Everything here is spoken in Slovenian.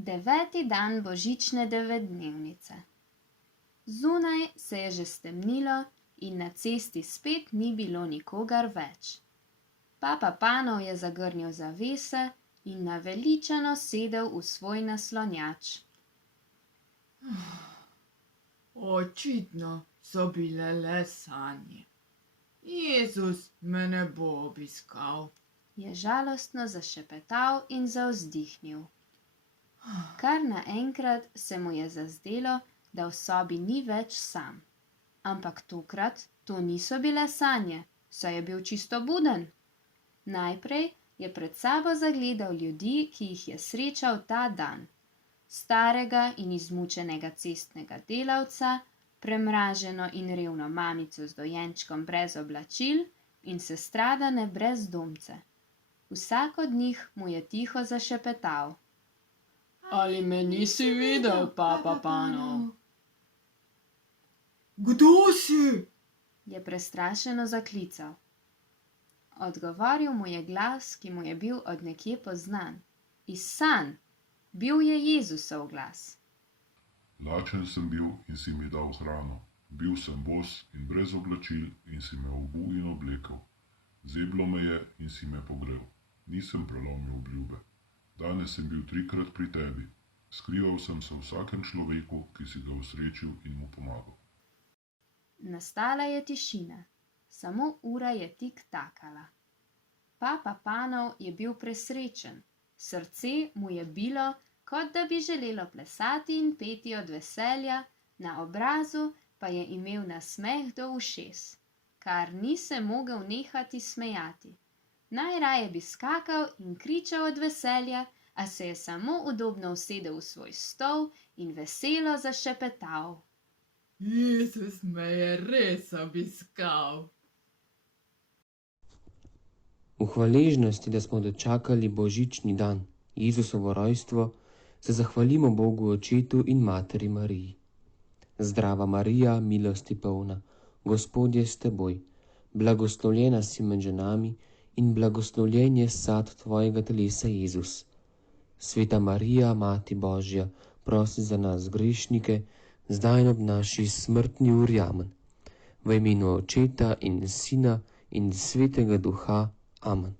9. dan božične devetdnevnice. Zunaj se je že stemnilo in na cesti spet ni bilo nikogar več. Papa Panov je zagrnil zavese in naveličano sedel v svoj naslonjač. Očitno so bile le sanje. Jezus me ne bo obiskal, je žalostno zašepetal in zavzdihnil. Kar naenkrat se mu je zazdelo, da v sobi ni več sam. Ampak tokrat to niso bile sanje, saj je bil čisto buden. Najprej je pred sabo zagledal ljudi, ki jih je srečal ta dan. Starega in izmučenega cestnega delavca, premraženo in revno mamico z dojenčkom brez oblačil in sestradane brezdomce. Vsak od njih mu je tiho zašepetal. Ali me nisi videl, Papa Panov? Kdo si? Je prestrašeno zaklical. Odgovoril mu je glas, ki mu je bil od nekje poznan. Iz sanj. Bil je Jezusov glas. Lačen sem bil in si mi dal hrano. Bil sem bos in brez oblačil in si me obul in oblekel. Zeblo me je in si me pogrel. Nisem prelomil obljube. Danes sem bil 3-krat pri tebi. Skrival sem se vsakem človeku, ki si ga osrečil in mu pomagal. Nastala je tišina. Samo ura je tik takala. Papa Panov je bil presrečen. Srce mu je bilo, kot da bi želelo plesati in peti od veselja, na obrazu pa je imel nasmeh do ušes, kar ni se mogel nehati smejati. Najraje bi skakal in kričal od veselja, a se je samo udobno usedel v svoj stol in veselo zašepetal. Jezus me je res obiskal. V hvaležnosti, da smo dočakali božični dan, Jezusovo rojstvo, se zahvalimo Bogu Očetu in Materi Mariji. Zdrava Marija, milosti polna, Gospod je s teboj, blagoslovljena si med ženami in blagoslovljen je sad tvojega telesa Jezus. Sveta Marija, Mati Božja, prosi za nas grešnike, zdaj in ob naši smrtni uri. Amen. V imenu Očeta in Sina in Svetega Duha. Amen.